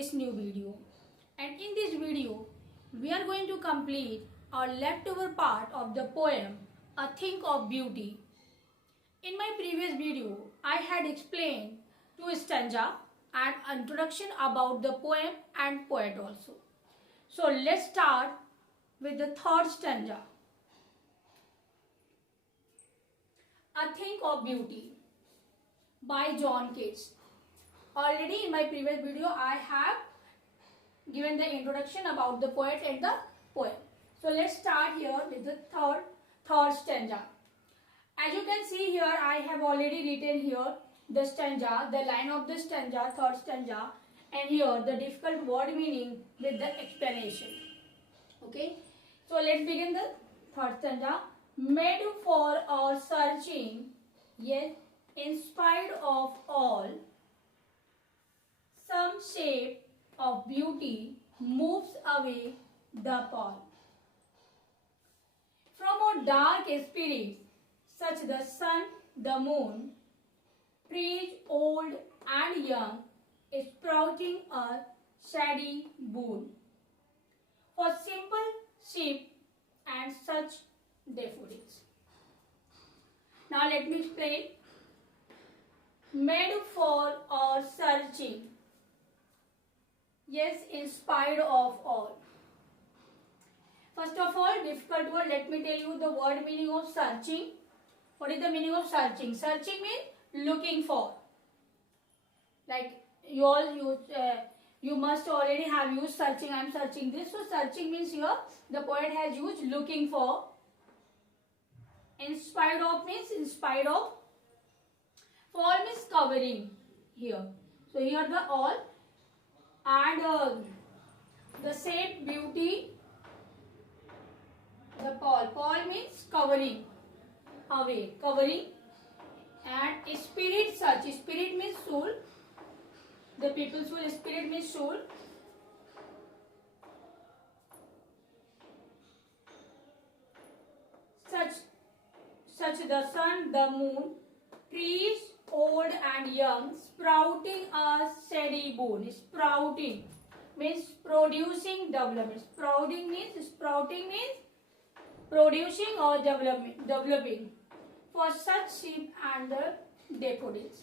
this new video. And in this video, we are going to complete our leftover part of the poem A Think of Beauty. In my previous video, I had explained two stanza and introduction about the poem and poet also. So let's start with the third stanza. A Think of Beauty by John Keats. Already in my previous video, I have given the introduction about the poet and the poem. So let's start here with the third stanza. As you can see here, I have already written here the stanza, the line of the stanza, third stanza, and here the difficult word meaning with the explanation. Okay, so let's begin the third stanza. Made for our searching, yet in spite of all, some shape of beauty moves away the pall. From a dark spirit, such the sun, the moon, trees old and young, sprouting a shady boon. For simple sheep and such daffodils. Now let me explain. Made for or searching. Yes, in spite of all. First of all, difficult word. Let me tell you the word meaning of searching. What is the meaning of searching? Searching means looking for. Like you all use, you must already have used searching. I am searching this. So searching means here the poet has used looking for. In spite of means in spite of. Fall means covering here. So here the all and the shape beauty. The pall. Pall means covering. Away. Covering. And spirit such. Spirit means soul. The people's soul. Spirit means soul. Such the sun, the moon, trees old and young, sprouting a shady boon. Sprouting means producing development. Sprouting means producing or developing. For such sheep and the daffodils.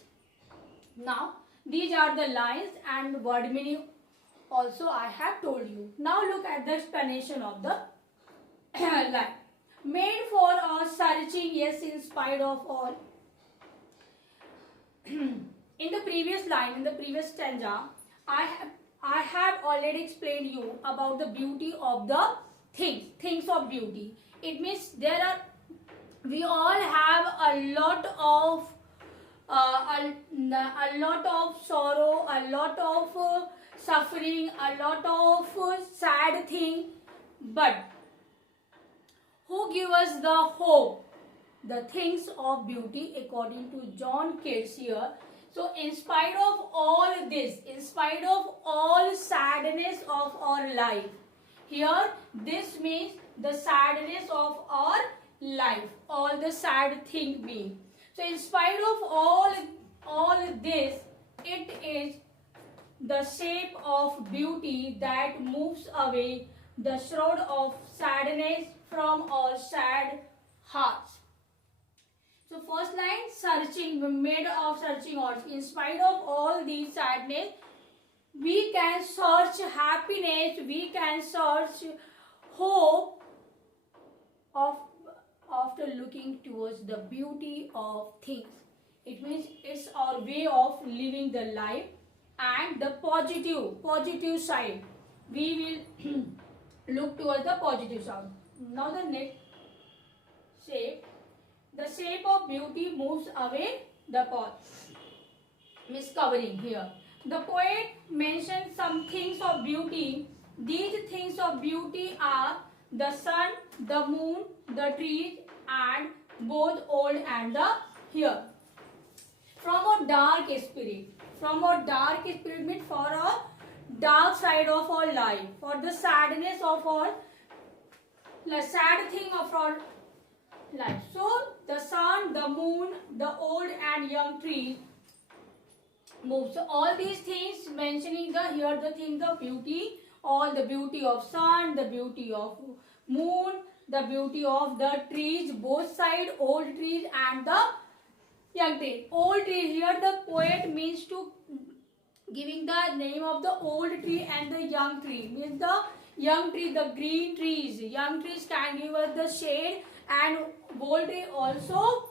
Now these are the lines and word meaning also I have told you. Now look at the explanation of the line. Made for or searching, yes, in spite of all. In the previous line, in the previous stanza, I have already explained you about the beauty of the things of beauty. It means we all have a lot of sorrow, a lot of suffering, a lot of sad thing, but who give us the hope? The things of beauty according to John Keats here. So in spite of all this, in spite of all sadness of our life, here this means the sadness of our life, all the sad thing being. So in spite of all this, it is the shape of beauty that moves away the shroud of sadness from our sad hearts. So first line, searching, made of searching also. In spite of all these sadness, we can search happiness, we can search hope after looking towards the beauty of things. It means it's our way of living the life and the positive side. We will look towards the positive side. Now the next shape. The shape of beauty moves away the pall. Means covering here. The poet mentions some things of beauty. These things of beauty are the sun, the moon, the trees, and both old and the here. From a dark spirit. From a dark spirit means for a dark side of our life. For the sadness of our sad thing of our life. So the sun, the moon, the old and young trees move. So all these things mentioning the things of beauty, all the beauty of sun, the beauty of moon, the beauty of the trees, both side, old trees and the young trees. Old trees, here the poet means to giving the name of the old tree and the young tree, means the young tree, the green trees. Young trees can give us the shade, and old tree also,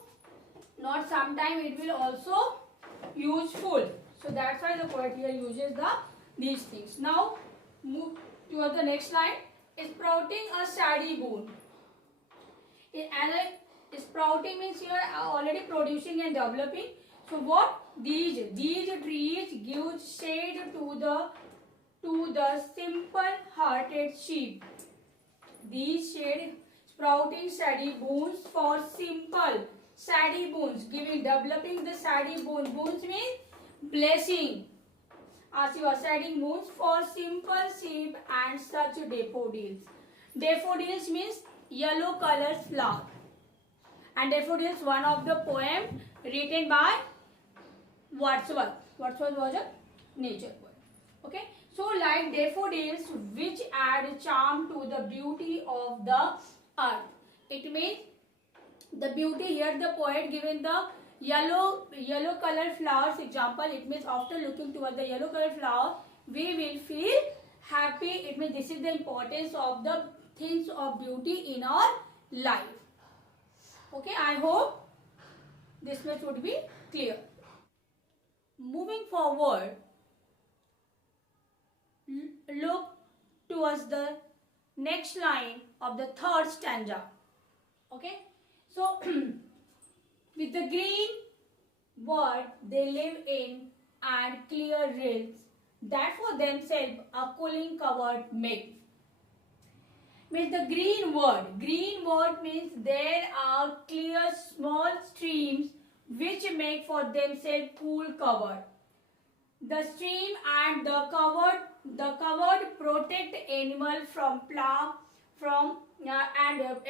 not sometime it will also useful. So that's why the poet here uses these things. Now move to the next line. Sprouting a shady boon. Sprouting means here already producing and developing. So what these trees give shade to the simple hearted sheep. These shade sprouting shady boons for simple shady boons, giving developing the shady boons. Boons means blessing. As you are shading boons for simple sheep and such daffodils. Daffodils means yellow color flower. And daffodils, one of the poem written by Wordsworth. Wordsworth was a nature poet. Okay. So like daffodils which add charm to the beauty of the earth. It means the beauty here the poet given the yellow color flowers example. It means after looking towards the yellow color flower we will feel happy. It means this is the importance of the things of beauty in our life. Okay, I hope this much would be clear. Moving forward, look towards the next line of the third stanza. Okay, so with the green world they live in and clear rills that for themselves a cooling covered make. Means the green word means there are clear small streams which make for themselves cool cover. The stream and the covered protect animal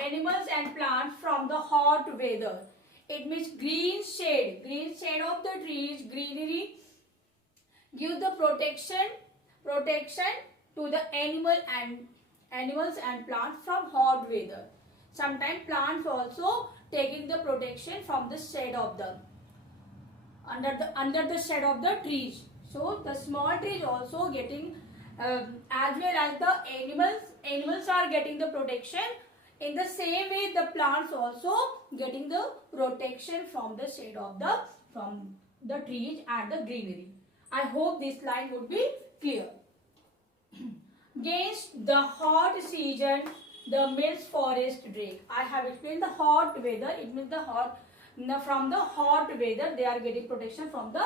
animals and plants from the hot weather. It means green shade of the trees, greenery give the protection to the animals and plants from hot weather. Sometimes plants also taking the protection from the shade of the under the shade of the trees. So the small trees also getting as well as the animals are getting the protection. In the same way the plants also getting the protection from the shade of the trees and the greenery. I hope this line would be clear. Against the hot season, the mills forest drake. I have explained the hot weather. It means from the hot weather they are getting protection from the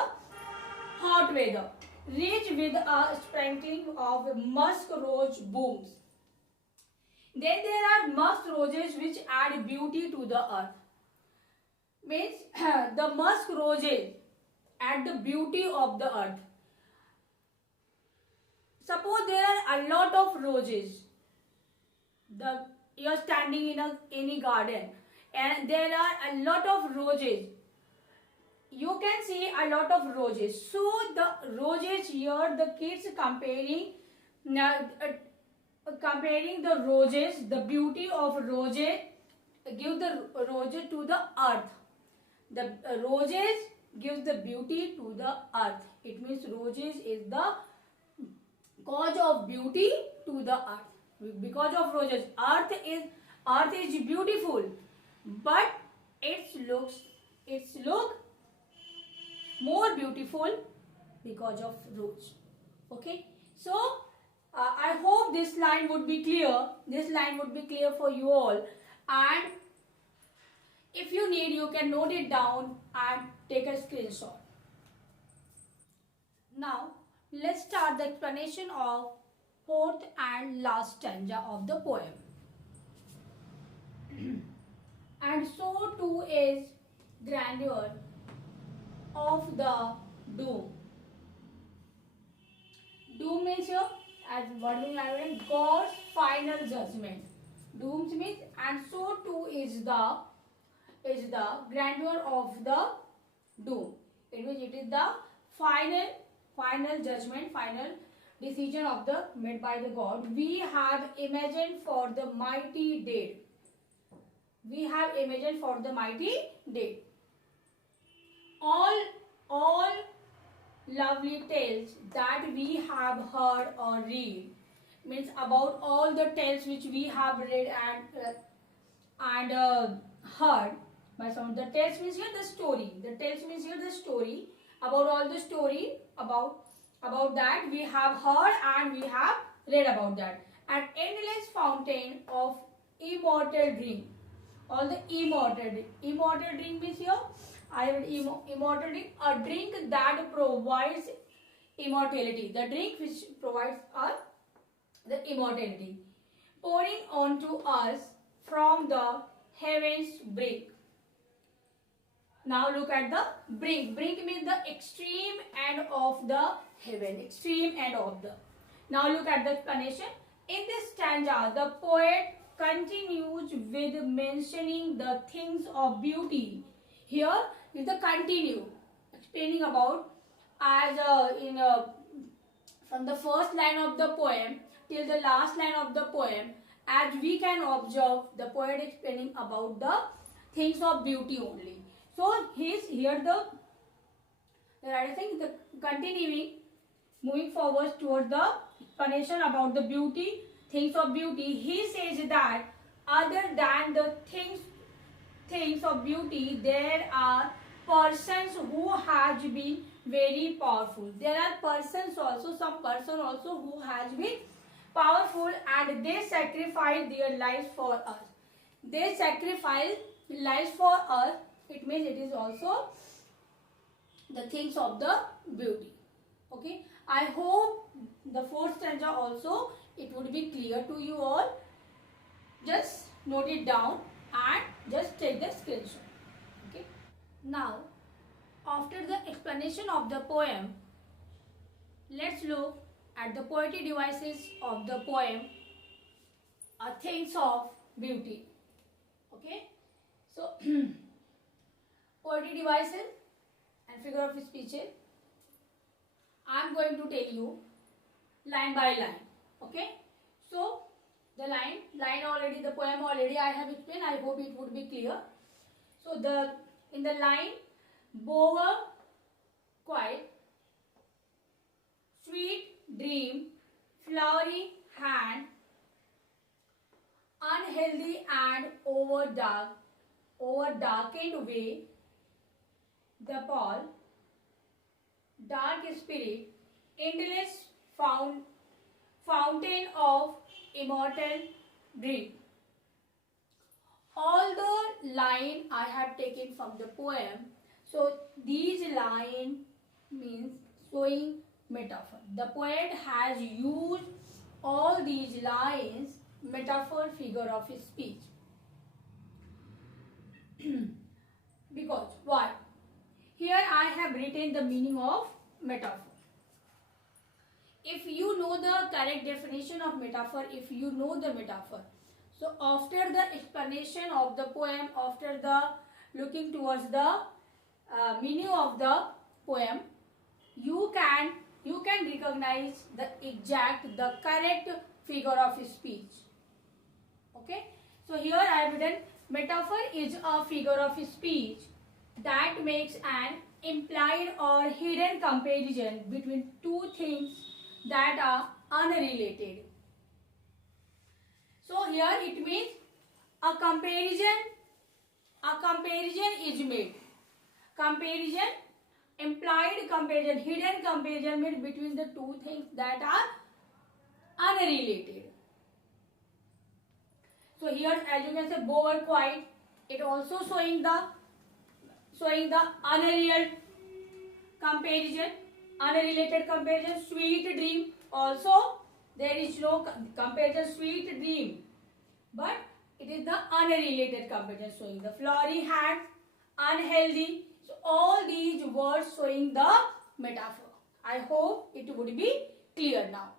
hot weather. Rich with a sprinkling of musk rose blooms. Then there are musk roses which add beauty to the earth. Means the musk roses add the beauty of the earth. Suppose there are a lot of roses. You are standing in any garden and there are a lot of roses. You can see a lot of roses. So the roses here, the kids comparing the roses, the beauty of roses, give the roses to the earth. The roses gives the beauty to the earth. It means roses is the cause of beauty to the earth. Because of roses, earth is beautiful, but its look more beautiful because of rose. Okay, so I hope this line would be clear. This line would be clear for you all, and if you need, you can note it down and take a screenshot. Now let's start the explanation of fourth and last stanza of the poem. And so too is grandeur of the doom. Doom means here, as what we have God's final judgment. Doom means, and so too is the grandeur of the doom. It means it is the final judgment, final decision of the made by the God. We have imagined for the mighty dead. We have imagined for the mighty dead. All lovely tales that we have heard or read, means about all the tales which we have read and heard by some of the tales means here the story. The tales means here the story, about all the story about that we have heard and we have read about that. An endless fountain of immortal drink. All the immortal drink means here I have immortal drink, a drink that provides immortality. The drink which provides us the immortality, pouring onto us from the heavens brink. Now look at the brink. Brink means the extreme end of the heaven. Extreme end of the. Now look at the explanation. In this stanza, the poet continues with mentioning the things of beauty. Here is the continue, explaining about as from the first line of the poem till the last line of the poem. As we can observe, the poet explaining about the things of beauty only. So he's here the writer saying the continuing, moving forward towards the explanation about the beauty, things of beauty. He says that other than the things of beauty, there are persons who has been very powerful. There are persons also, some person also who has been powerful, and they sacrifice their lives for us. They sacrifice lives for us. It means it is also the things of the beauty. Okay. I hope the fourth stanza also it would be clear to you all. Just note it down and just take the screenshot. Okay. Now, after the explanation of the poem, let's look at the poetic devices of the poem, things of beauty. Okay. So, poetic devices and figure of speech. I am going to tell you line by line. Okay. So, the line already, the poem already I have explained. I hope it would be clear. So, in the line, bower, quiet, sweet dream, flowery hand, unhealthy and over darkened way, the pall, dark spirit, endless fountain of immortal drink. All the line I have taken from the poem. So these line means showing metaphor. The poet has used all these lines, metaphor, figure of speech. Because why? Here I have written the meaning of metaphor. If you know the correct definition of metaphor, if you know the metaphor, so after the explanation of the poem, after the looking towards the meaning of the poem, you can recognize the correct figure of speech. Okay. So here I have written metaphor is a figure of speech that makes an implied or hidden comparison between two things that are unrelated. So here it means a comparison is made. Comparison, implied comparison, hidden comparison made between the two things that are unrelated. So here as you can say bower quiet, it also showing the unreal comparison, unrelated comparison. Sweet dream, also there is no comparison sweet dream, but it is the unrelated comparison showing the flowery hand, unhealthy. So all these words showing the metaphor. I hope it would be clear now.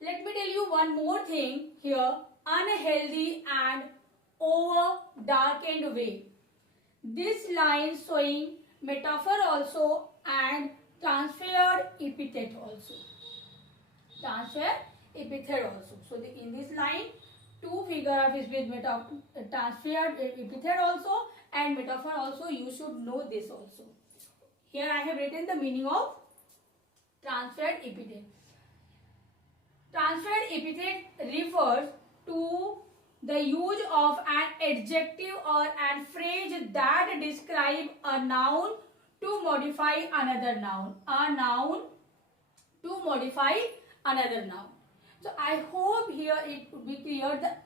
Let me tell you one more thing here. Unhealthy and over darkened way. This line showing metaphor also and transferred epithet also. Transferred epithet also. So in this line, two figure of speech metaphor, transferred epithet also and metaphor also. You should know this also. Here I have written the meaning of transferred epithet. Transferred epithet refers to the use of an adjective or an phrase that describe a noun to modify another noun. A noun to modify another noun. So I hope here it would be clear, the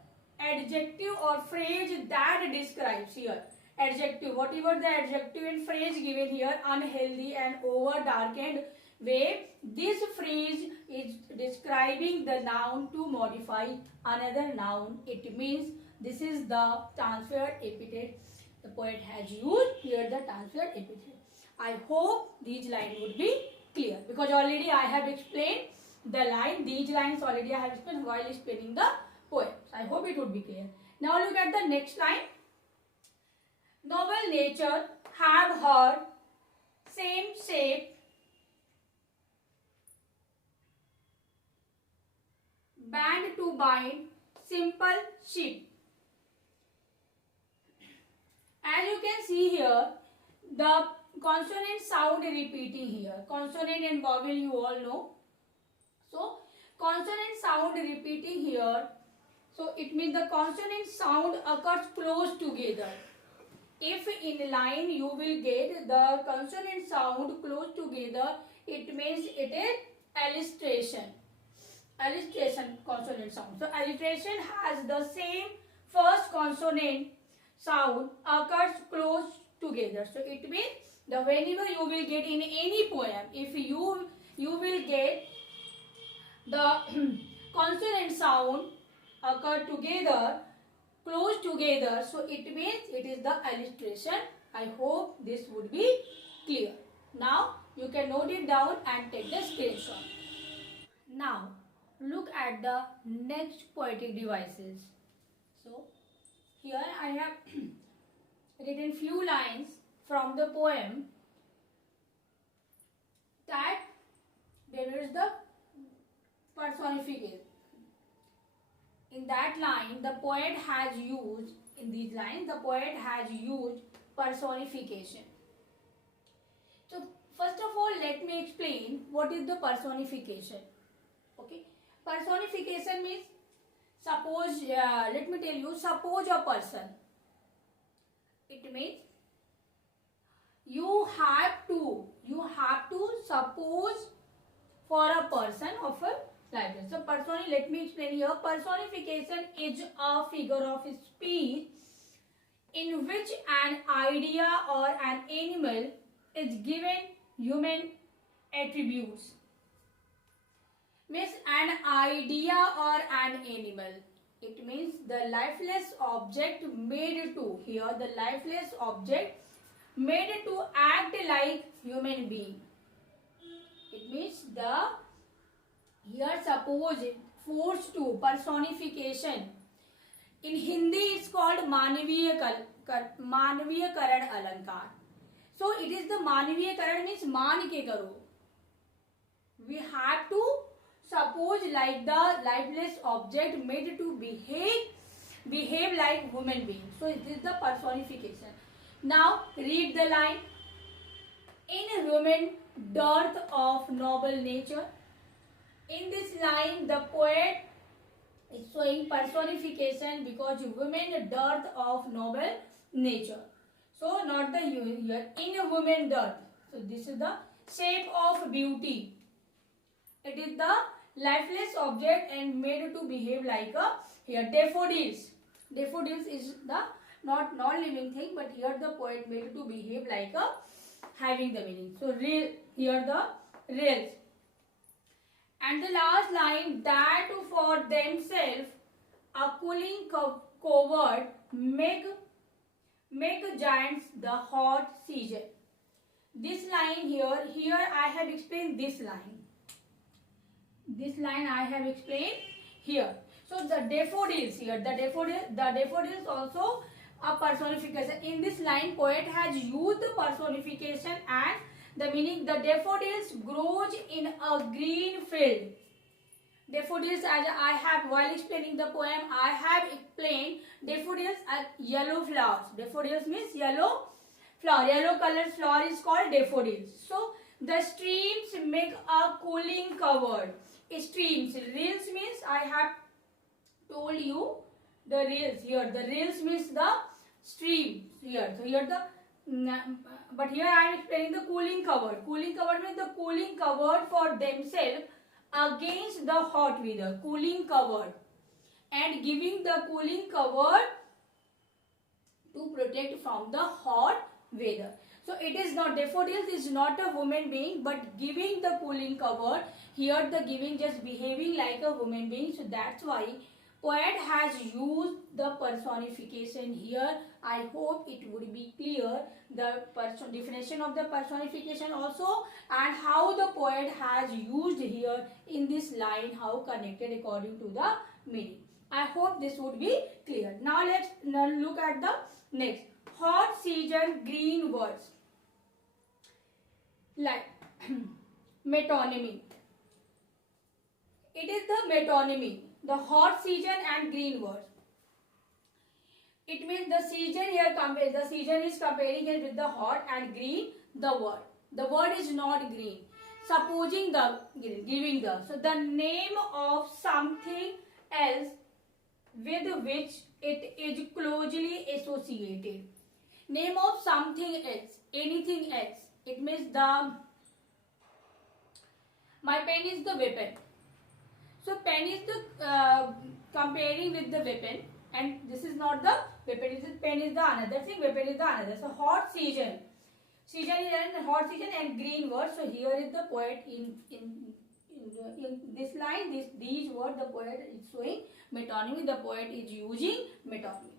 adjective or phrase that describes here. Adjective, whatever the adjective and phrase given here, unhealthy and over darkened way, this phrase is describing the noun to modify another noun. It means this is the transferred epithet the poet has used here, the transferred epithet. I hope these lines would be clear, because already I have explained the line, these lines already I have explained while explaining the poem. I hope it would be clear. Now look at the next line. Noble nature have her same shape, band to bind simple sheep. As you can see here, the consonant sound repeating here. Consonant and vowel you all know. So consonant sound repeating here. So it means the consonant sound occurs close together. If in line you will get the consonant sound close together, it means it is alliteration. Alliteration consonant sound. So alliteration has the same first consonant sound occurs close together. So it means the whenever you will get in any poem, if you will get the consonant sound occur together, close together, so it means it is the alliteration. I hope this would be clear. Now you can note it down and take the screenshot. Now look at the next poetic devices. So here I have written few lines from the poem that there is the personification. In that line, the poet has used, in these lines, the poet has used personification. So, first of all, let me explain what is the personification. Okay, personification means, suppose, let me tell you, suppose a person. It means you have to suppose for a person of a like this. So let me explain here. Personification is a figure of speech in which an idea or an animal is given human attributes. Means an idea or an animal. It means the lifeless object made to, here the lifeless object made to act like human being. It means the, here suppose, forced to, personification. In Hindi it's called Manviya Karan Alankar. So it is the Manviya Karan means मान के करो. We have to suppose like the lifeless object made to behave like human being. So it is the personification. Now read the line. In human dearth of noble nature. In this line, the poet is showing personification because women dearth of noble nature. So not the here, in a woman dearth. So this is the shape of beauty. It is the lifeless object and made to behave like a, here daffodils. Daffodils is the not non-living thing, but here the poet made to behave like a, having the meaning. So real, here the rails. And the last line, that for themselves a cooling covert make giants the hot season. This line here I have explained this line. This line I have explained here. So the daffodils here, the daffodils also a personification. In this line, poet has used the personification and The meaning, the daffodils grows in a green field. Daffodils, as I have, while explaining the poem, I have explained daffodils are yellow flowers. Daffodils means yellow flower. Yellow colored flower is called daffodils. So the streams make a cooling cover. Streams, rills means, I have told you the rills here. The rills means the stream here. So here the, but here I am explaining the cooling cover. Cooling cover means the cooling cover for themselves against the hot weather. Cooling cover, and giving the cooling cover to protect from the hot weather. So it is not, daffodils is not a human being, but giving the cooling cover. Here the giving, just behaving like a human being. So that's why poet has used the personification here. I hope it would be clear the definition of the personification also, and how the poet has used here in this line, how connected according to the meaning. I hope this would be clear. Now let's look at the next. Hot season green words. Like metonymy. It is the metonymy. The hot season and green words. It means the season here, the season is comparing it with the hot, and green the word. The word is not green. Supposing the green, giving the. So the name of something else with which it is closely associated. Name of something else, anything else. It means the, my pen is the weapon. So pen is the comparing with the weapon, and this is not the weapon. Pen is the another thing. Weapon is the another. So hot season, season is and hot season and green word. So here is the poet in this line. These words the poet is showing metonymy. The poet is using metonymy.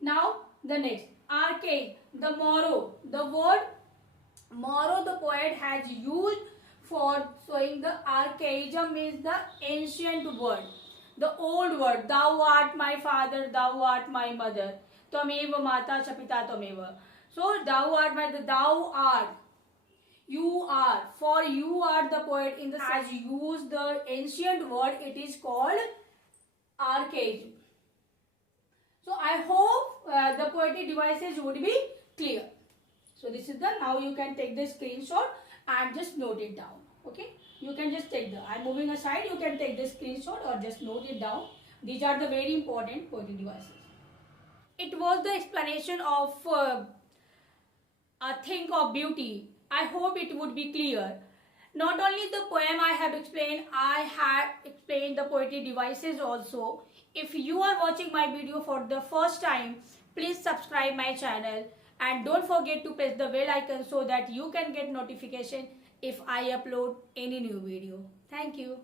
Now the next, arcade, the morrow. The word morrow the poet has used for showing the archaism, means the ancient word, the old word. Thou art my father, thou art my mother. Tvameva mata chapita tvameva. So thou art my, thou art, you are, for you are, the poet in the has used the ancient word. It is called archaism. So I hope the poetic devices would be clear. So this is the, now you can take the screenshot and just note it down. Okay, you can just take the, I'm moving aside, you can take the screenshot or just note it down. These are the very important poetic devices. It was the explanation of a thing of beauty. I hope it would be clear. Not only the poem I have explained, I have explained the poetic devices also. If you are watching my video for the first time, please subscribe my channel. And don't forget to press the bell icon so that you can get notification if I upload any new video. Thank you.